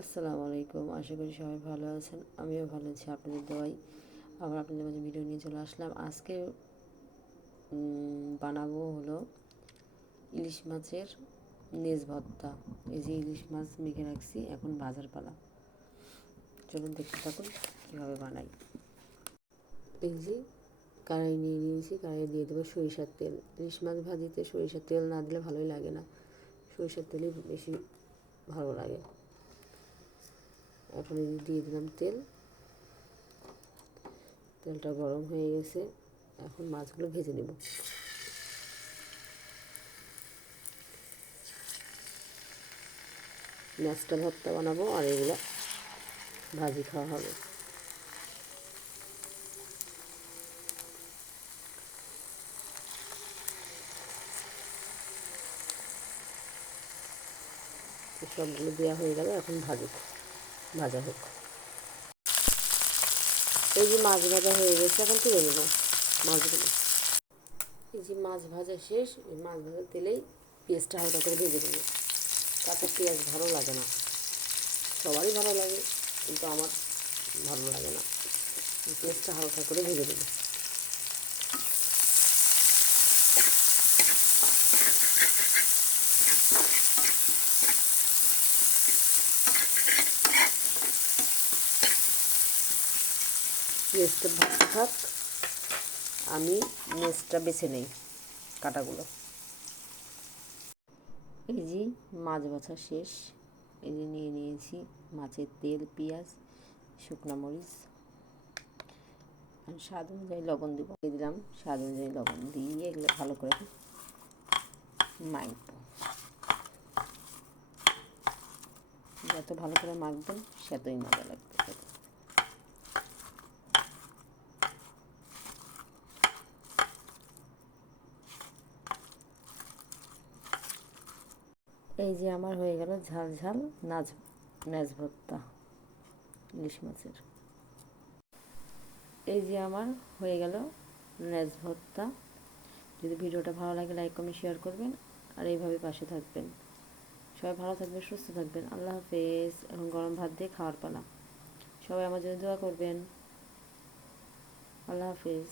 আসসালামু আলাইকুম। আশা করি সবাই ভালো আছেন। আমিও ভালো আছি আপনাদের দোয়ায়। আবার আপনাদের মাঝে ভিডিও নিয়ে চলে আসলাম। আজকে বানাবো হলো ইলিশ মাছের নেজ ভর্তা। এই যে ইলিশ মাছ মেখে রাখছি, এখন ভাজার পালা। চলুন দেখতে থাকুন কীভাবে বানাই। এই যে কড়াই নিয়ে নিয়েছি, কড়াইয়ে দিয়ে দেবো সরিষার তেল। ইলিশ মাছ ভাজিতে সরিষার তেল না দিলে ভালোই লাগে না, সরিষার তেলই বেশি ভালো লাগে। এখন দিয়ে দিলাম তেল। তেলটা গরম হয়ে গেছে, এখন মাছগুলো ভেজে নেব। মাছটা ভর্তা বানাবো আর এগুলো ভাজি খাওয়া হবে। সবগুলো দেওয়া হয়ে গেল, এখন ভাজা হোক। এই যে মাছ ভাজা হয়ে গেছে, এখন তুলে নেব মাছগুলো। এই যে মাছ ভাজা শেষ, এই মাছ ভাজার তেলেই পেঁয়াজটা হালকা করে ভেজে নেব। কাঁচা পেঁয়াজ ভালো লাগে না, সবারই ভালো লাগে, কিন্তু আমার ভালো লাগে না। পেঁয়াজটা হালকা করে ভেজে দেবো। পেঁয়াজটা ভাজতে থাক, আমি মাছটা বেছে নেই কাটাগুলো। এই যে মাছ বাছা শেষ, এই যে নিয়ে নিয়েছি মাছের তেল, পেঁয়াজ, শুকনো মরিচ আর স্বাদ অনুযায়ী লবণ দিব। দিলাম স্বাদ অনুযায়ী লবণ দিয়ে এগুলো ভালো করে মাখবো। যত ভালো করে মাখবেন সেতই মজা লাগবে। এই যে আমার হয়ে গেল ঝাল ঝাল নেজ ভর্তা ইলিশ মাছের। এই যে আমার হয়ে গেল নেজ ভর্তা। যদি ভিডিওটা ভালো লাগে লাইক কমেন্ট শেয়ার করবেন আর এইভাবে পাশে থাকবেন। সবাই ভালো থাকবেন, সুস্থ থাকবেন। আল্লাহ হাফেজ। এখন গরম ভাত দিয়ে খাওয়ার পালা। সবাই আমার জন্য দোয়া করবেন। আল্লাহ হাফেজ।